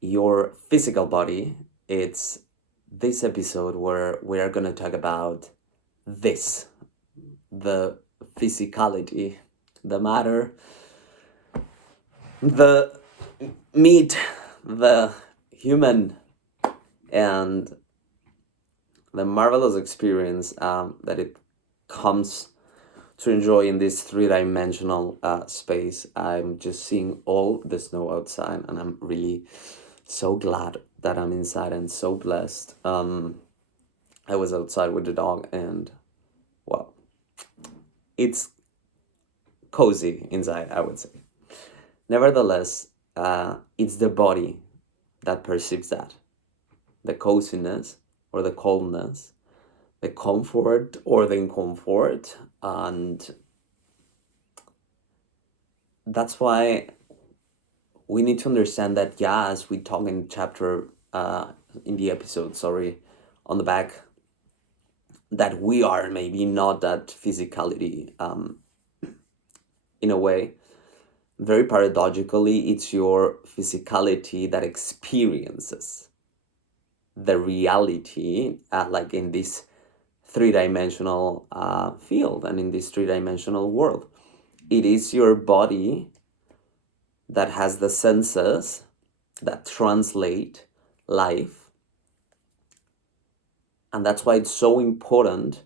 your physical body. It's this episode where we are going to talk about this, the physicality, the matter, the meat, the human, and the marvelous experience that it comes to enjoy in this three-dimensional space. I'm just seeing all the snow outside, and I'm really so glad that I'm inside and so blessed. I was outside with the dog, and well, it's cozy inside, I would say. Nevertheless, it's the body that perceives that, the coziness or the coldness, the comfort or the discomfort, and that's why we need to understand that, yeah, as we talk in chapter in the episode, sorry, on the back, that we are maybe not that physicality, in a way. Very paradoxically, it's your physicality that experiences the reality, like in this three-dimensional field and in this three-dimensional world. It is your body that has the senses that translate life, and that's why it's so important,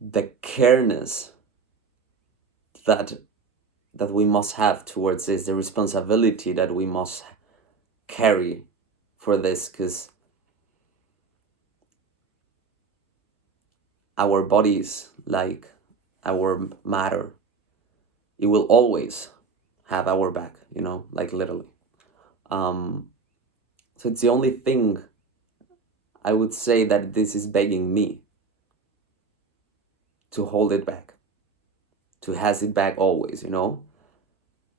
the careness that we must have towards this, the responsibility that we must carry for this, because our bodies, like our matter, it will always have our back, like literally. So it's the only thing I would say that this is begging me to hold it back, to has it back always, And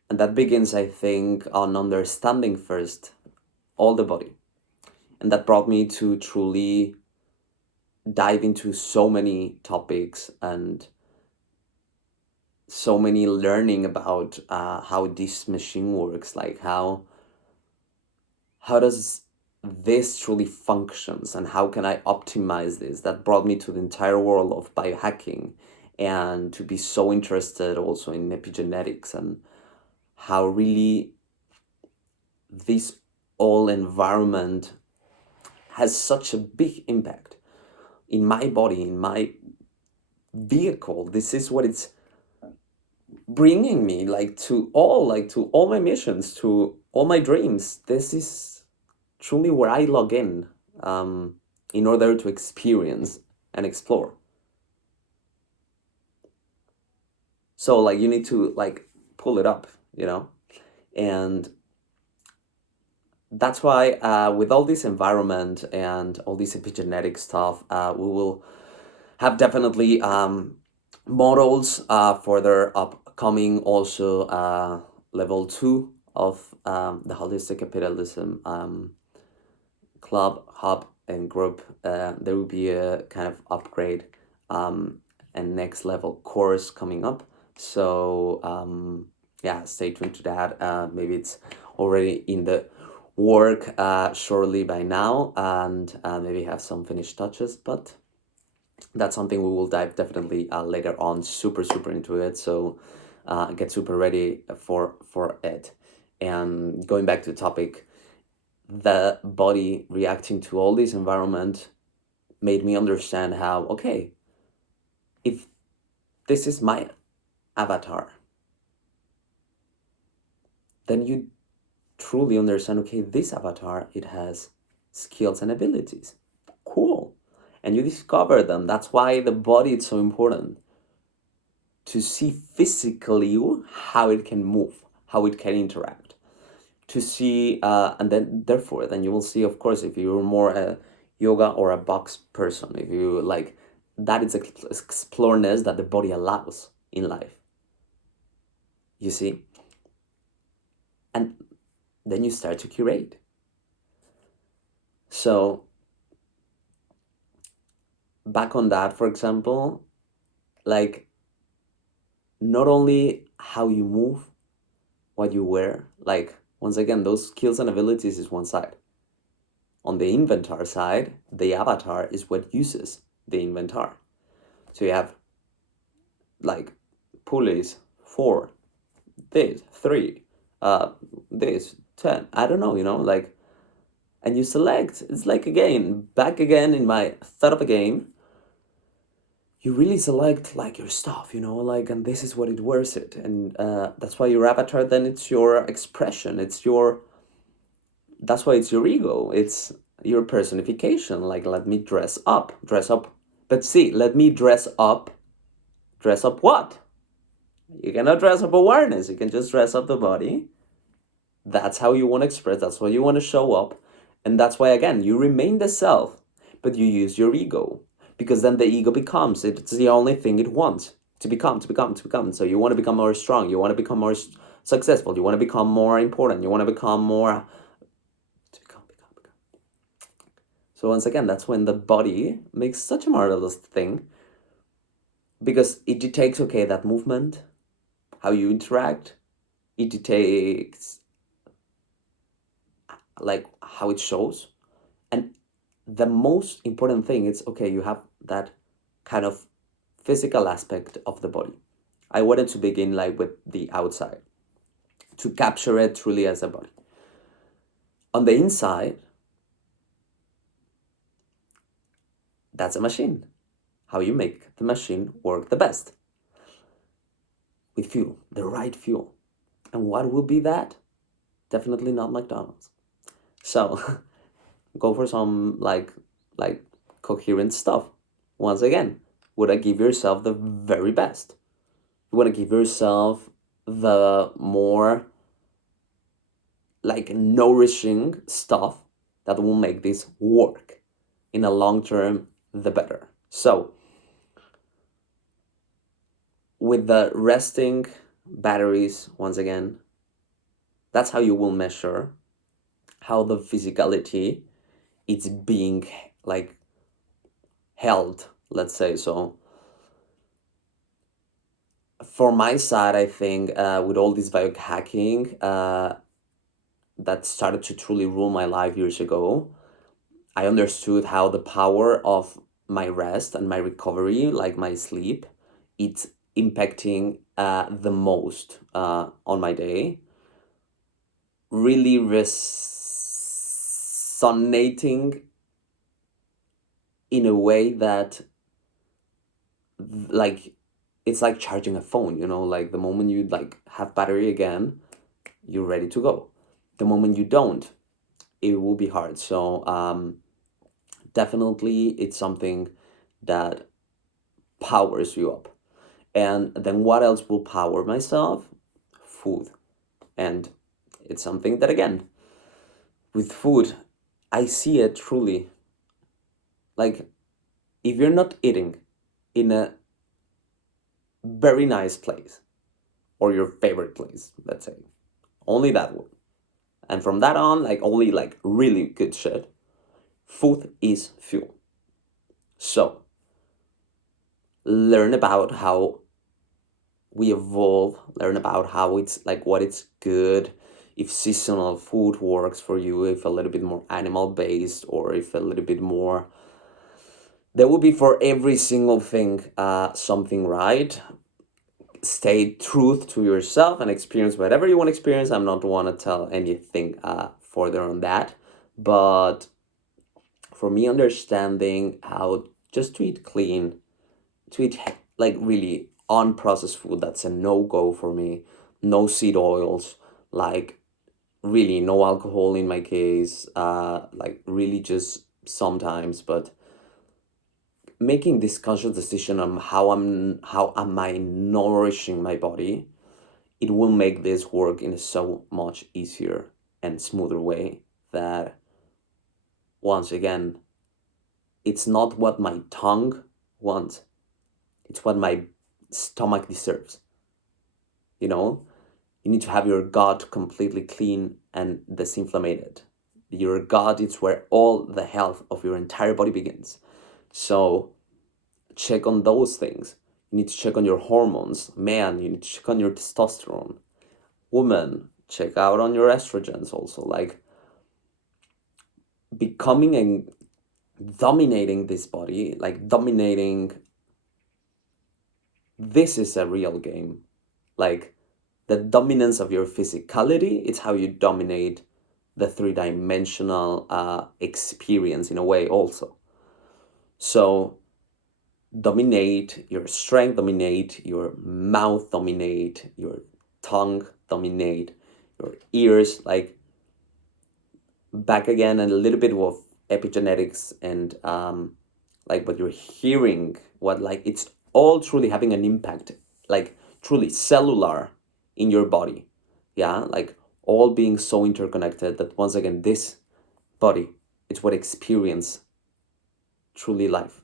that begins, I think, on understanding first all the body. And that brought me to truly dive into so many topics and so many learning about how this machine works, like how does this truly functions and how can I optimize this. That brought me to the entire world of biohacking and to be so interested also in epigenetics and how really this whole environment has such a big impact in my body, in my vehicle. This is what it's bringing me, like to all my missions, to all my dreams. This is truly where I log in order to experience and explore. So like you need to like pull it up, and that's why with all this environment and all this epigenetic stuff, we will have definitely models for their upcoming also level 2 of the holistic capitalism club, hub, and group. There will be a kind of upgrade and next level course coming up. So yeah, stay tuned to that. Maybe it's already in the work shortly by now, and maybe have some finished touches, but that's something we will dive definitely later on super into it. So get super ready for it. And going back to the topic, the body reacting to all this environment made me understand how, okay, if this is my avatar, then you truly understand, okay, this avatar, it has skills and abilities. Cool. And you discover them. That's why the body is so important, to see physically how it can move, how it can interact, to see, and then therefore, then you will see, of course, if you're more a yoga or a box person, if you like, that is exploreness that the body allows in life. You see? And then you start to curate. So, back on that, for example, like, not only how you move, what you wear, like Once again, those skills and abilities is one side. On the inventar side, the avatar is what uses the inventar. So you have like pulleys, 4, this, 3, this, 10. I don't know, like, and you select. It's like again, back again in my thought of a game. You really select like your stuff, like, and this is what it wears it, and that's why your avatar. Then it's your expression. That's why it's your ego. It's your personification. Like, let me dress up. But see, let me dress up. Dress up what? You cannot dress up awareness. You can just dress up the body. That's how you want to express. That's how you want to show up. And that's why, again, you remain the self, but you use your ego. Because then the ego becomes, it's the only thing it wants to become. So you want to become more strong. You want to become more successful. You want to become more important. You want to become more. Become. So once again, that's when the body makes such a marvelous thing. Because it detects, okay, that movement, how you interact. It detects like how it shows. And the most important thing is, okay, you have that kind of physical aspect of the body. I wanted to begin like with the outside, to capture it truly as a body. On the inside, that's a machine. How you make the machine work the best. With fuel, the right fuel. And what will be that? Definitely not McDonald's. So go for some like coherent stuff. Once again, would I give yourself the very best? You want to give yourself the more like nourishing stuff that will make this work in a long term, the better. So with the resting batteries, once again, that's how you will measure how the physicality it's being like held, let's say. So for my side, I think with all this biohacking that started to truly rule my life years ago, I understood how the power of my rest and my recovery, like my sleep, it's impacting the most on my day. Really resonating in a way that, like, it's like charging a phone, like the moment you like have battery again, you're ready to go. The moment you don't, it will be hard. So definitely it's something that powers you up. And then what else will power myself? Food. And it's something that, again, with food, I see it truly. Like, if you're not eating in a very nice place, or your favorite place, let's say, only that one, and from that on, like, only like really good shit, food is fuel. So learn about how we evolve, learn about how it's like what it's good, if seasonal food works for you, if a little bit more animal based, or if a little bit more. There will be for every single thing something, right? Stay truth to yourself and experience whatever you want to experience. I'm not want to tell anything further on that, but for me, understanding how just to eat clean, to eat like really unprocessed food, that's a no-go for me. No seed oils, like really no alcohol in my case, like really just sometimes, but making this conscious decision on how am I nourishing my body, it will make this work in a so much easier and smoother way that, once again, it's not what my tongue wants, it's what my stomach deserves. You need to have your gut completely clean and disinflamed. Your gut is where all the health of your entire body begins. So check on those things. You need to check on your hormones. Man, you need to check on your testosterone. Woman, check out on your estrogens also, like becoming and dominating this body, like dominating, this is a real game. Like the dominance of your physicality, it's how you dominate the three-dimensional experience in a way also. So dominate your strength, dominate your mouth, dominate your tongue, dominate your ears, like back again and a little bit of epigenetics and like what you're hearing, what like it's all truly having an impact, like truly cellular in your body. Yeah, like all being so interconnected that once again this body, it's what experience truly life.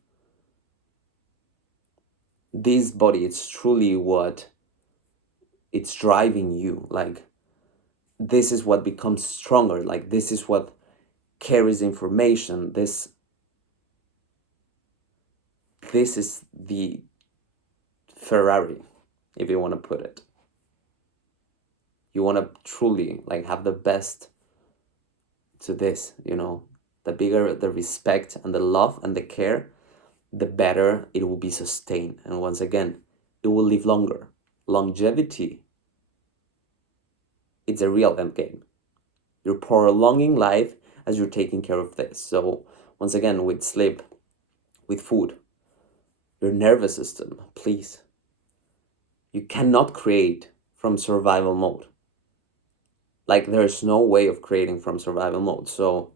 This body, it's truly what it's driving you. Like this is what becomes stronger, like this is what carries information. This is the Ferrari, if you want to put it. You want to truly like have the best to this, you know. The bigger the respect and the love and the care, the better it will be sustained. And once again, it will live longer. Longevity, it's a real end game. You're prolonging life as you're taking care of this. So once again, with sleep, with food, your nervous system, please. You cannot create from survival mode. Like there's no way of creating from survival mode. So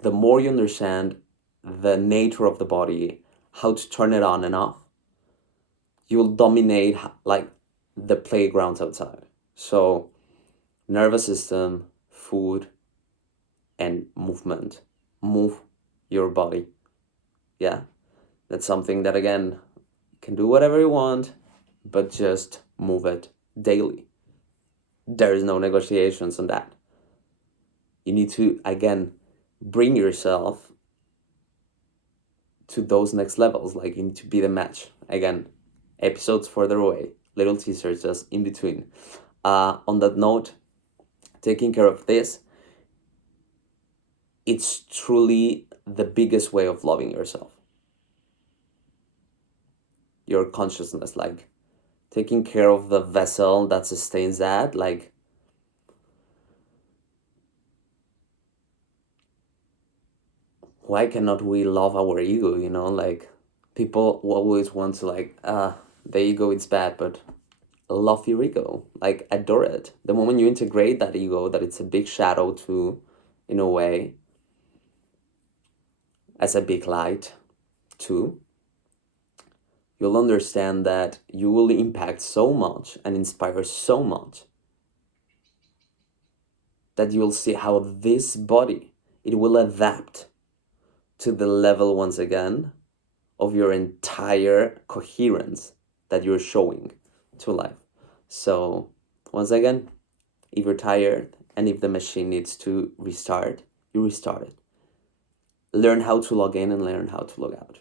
the more you understand the nature of the body, how to turn it on and off, you will dominate like the playgrounds outside. So nervous system, food, and movement. Move your body. Yeah, that's something that again, you can do whatever you want, but just move it daily. There is no negotiations on that. You need to again bring yourself to those next levels. Like you need to be the match. Again, episodes further away, little teasers just in between. On that note, taking care of this, it's truly the biggest way of loving yourself. Your consciousness, like taking care of the vessel that sustains that, like why cannot we love our ego, you know? Like people always want to like the ego is bad, but love your ego, like adore it. The moment you integrate that ego, that it's a big shadow too, in a way, as a big light too, you'll understand that you will impact so much and inspire so much that you'll see how this body, it will adapt to the level once again of your entire coherence that you're showing to life. So once again, if you're tired and if the machine needs to restart, you restart it. Learn how to log in and learn how to log out.